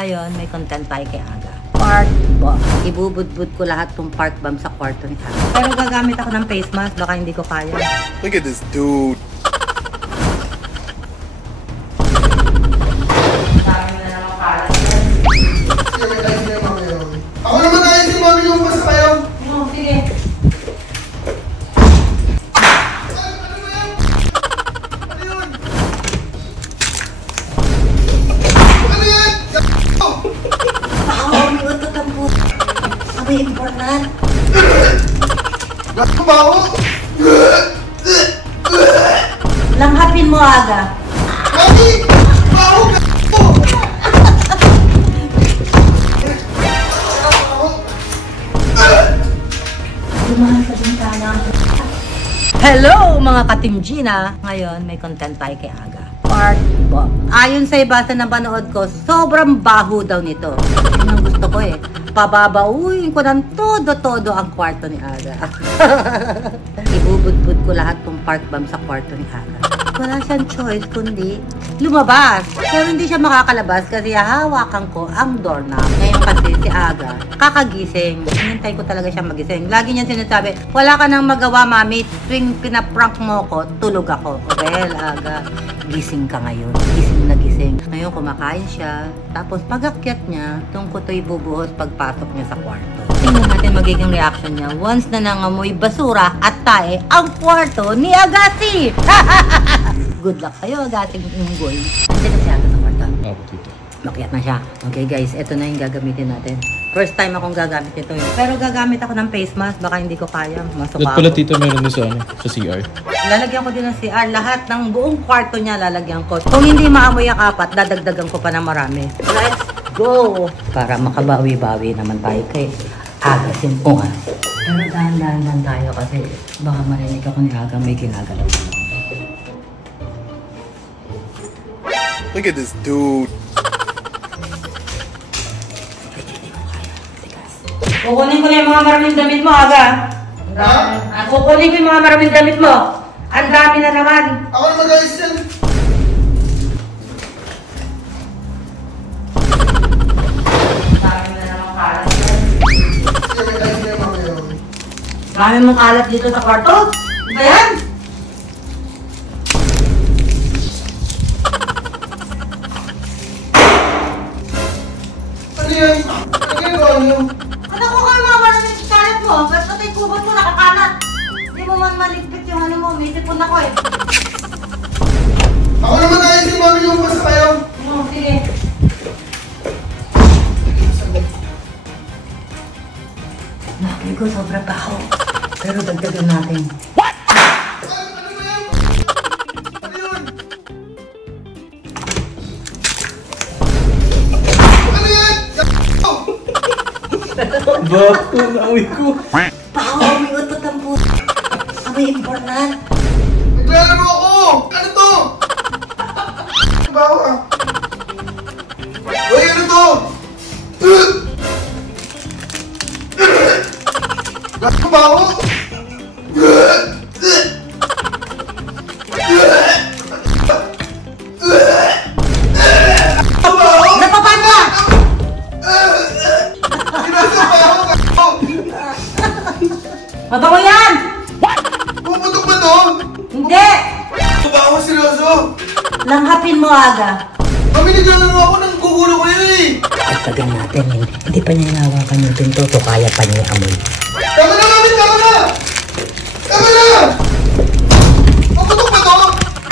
Ngayon, may content tayo kay Aga. Park bomb. Ibubudbud ko lahat tong park bomb sa kwarto ni Aga. Pero gagamit ako ng face mask, baka hindi ko kaya. Look at this dude. Dami na naman kalat. Ako naman tayo si Mami yung basta kayo. Oo, sige. May important. Gato ba ako? Langhapin mo, Aga. Mami! Baho! Gato! Lumahan sa bintana. Hello, mga ka-Team Gina! Ngayon, may content tayo kay Aga. Park bomb. Ayon sa iba sa napanood ko, sobrang baho daw nito. Yun ang gusto ko eh. Pababauin ko ng todo-todo ang kwarto ni Aga. Ibubudbud ko lahat tong park bomb sa kwarto ni Aga. Wala siyang choice kundi lumabas. Pero hindi siya makakalabas kasi hahawakan ko ang doorknob. Ngayon kasi si Aga, kakagising. Hinintay ko talaga siya magising. Lagi niyan sinasabi, wala ka nang magawa, mami. Tuwing pinaprank mo ko, tulog ako. Well, Aga, gising ka ngayon. Gising na gising. Ngayon kumakain siya. Tapos pag-akyat niya, itong kuto'y bubuhos pagpasok niya sa kwarto. Tingnan natin magiging reaction niya once na nangamoy basura at tae ang kwarto ni Agasi. Good luck sa'yo, Agating unggoy. Andiyan na siya sa kwarto. Opo, tito. Makiat na siya. Okay guys, ito na yung gagamitin natin. First time akong gagamit ito eh. Pero gagamit ako ng face mask, baka hindi ko kaya. Masuka Doon pala, ako. tito, meron din sa CR. Lalagyan ko din ng CR. Lahat ng buong kwarto niya lalagyan ko. Kung hindi maamoy ang apat, dadagdagan ko pa ng marami. Let's go! Para makabawi-bawi naman tayo kay Agasin Ungas. Pero dahan-dahan lang tayo kasi baka marinig ako ni Aga may ginagalaw. Look at this dude. Kukunin ko na yung mga maraming damit mo, Aga. Kukunin ko yung mga maraming damit mo. Ang dami na naman. Ako naman guys yan. Dami na naman kalat. Sige, tayo si Mami yun. Dami mong kalat dito sa kwarto? Ano ba yan? Ano yan? Ano yan gawin niyo? Ano ko ka mga maraming kalat mo? Ba't patay kubot mo nakakalat? Hindi mo man maligpit yung ano mo. May sipon ako eh. Ako naman tayo si Mami yung basta kayo. Oo, sige. Nakay ko, sobra pa ako. Pero dagdagan natin. Ano ba yan? Ano yun? Ano yan? Gato! Bato, nauwi ko. Pao, may utot ang puso. May important. Naglalaro ako! Ano to? Baho ah. Uy, ano to? Gato baho? Napapan ka! Ginasa baho, gato! Mabango yan! Pumutok ba to? Hindi! Baho, seryoso? Langhapin mo, Aga. Kami naglalaro ako ng gugulo ko yun eh! Dagdagan natin eh. Hindi pa niya hinawakan yung pinto, so kaya pa niya amoy. Tama na, Mami! Tama na! Tama na! Pumutok ba to?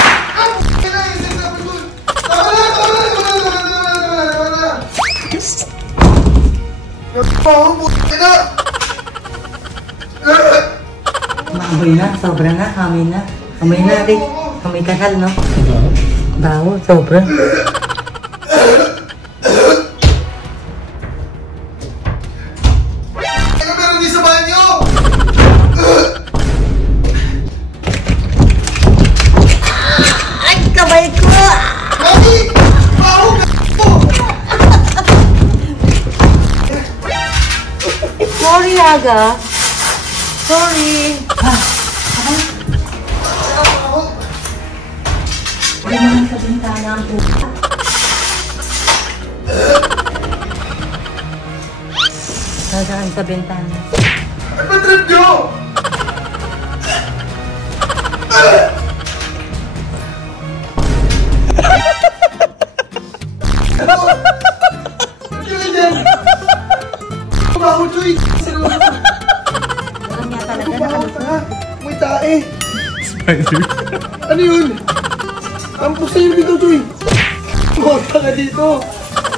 Ah! Kaya na, isip na ko. Tama na! Tama na! Tama na! Tama na! Tama na! Baho, puti na! Maamoy na, sobra na, amoy na. Amoy na, Rick. Amoy kasal, no? Bawo, sobra. Ano meron di sa banyo? Ay, kamay ko! Mami! Baho, gato! Sorry, Aga. Sorry. Lumahan sa bintana ang puta. Dadaan sa bintana. Ano ba trip nyo? Ano yan? Baho, Choy! Alam niya talaga na Baho ano. ka! May tae! Spider. Ano yun? Ang pusa yun dito, Choy! Bota ka dito!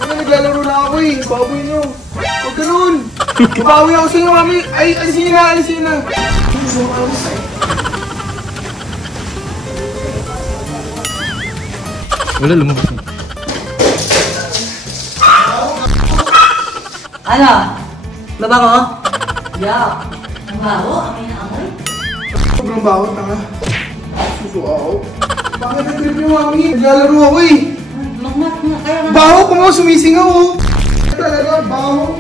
Ano, naglalaro na ako eh! Baboy nyo! Huwag ganun! Babawi ako sa inyo, mami! Ay, alisin nyo na! Alisin nyo na! Wala, lumabas na. Ano? Mabango? Yuck. Ang baho? Amoy na amoy? Sobrang baho, tanga. Susuaw. Bakit na-trip niyo, mami? Naglalaro ako eh! Magmat nga. Kaya nga. Baho ko mo, sumisingaw oh! Talaga, baho!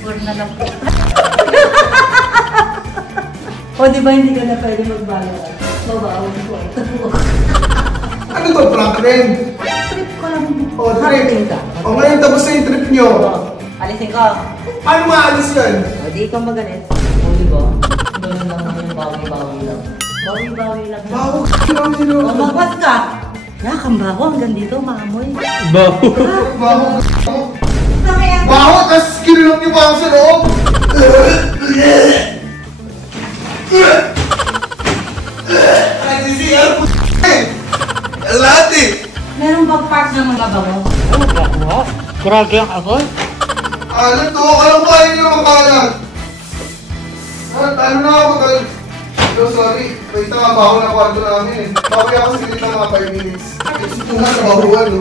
Burn na lang po. O di ba hindi ka na pwede magbago? Mabaho ko. Ano to, prank rin? Trip ko lang. Oh, Harating trip. ka. O ngayon, tapos na yung trip niyo. Alisin ko. Paano maalis yan? O di ikaw magalit. O di ba? Ganun lang yung bawi-bawi lang. Bawi-bawi lang. Baho ka lang sino. O magwas ka. Yak, ang baho hanggang dito, maamoy. Baho. Baho ka. Kaya Baho, tapos kinulong niyo pa ako sa loob. Nagsisiyar po eh. Lahat eh. meron bang part na magabango? Oo, grabe ang amoy. Alam to, alam ko ayaw nyo makalat. Ano na ako, tal? No, sorry. Wait na nga, baho na kwarto namin eh. Bawi ako sa gilid ng mga 5 minutes. Kasi ito nga sa bahuan, no?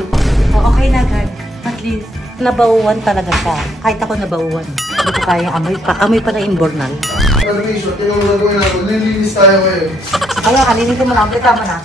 O, okay na, God. At least, nabauwan talaga siya. Kahit ako nabauwan. Hindi ko kaya amoy pa. Amoy pa na imbornal. Graduation, tinulungan ko yun ako. Nilinis tayo ngayon. Kaya, kalinisin mo na. Amplita mo na.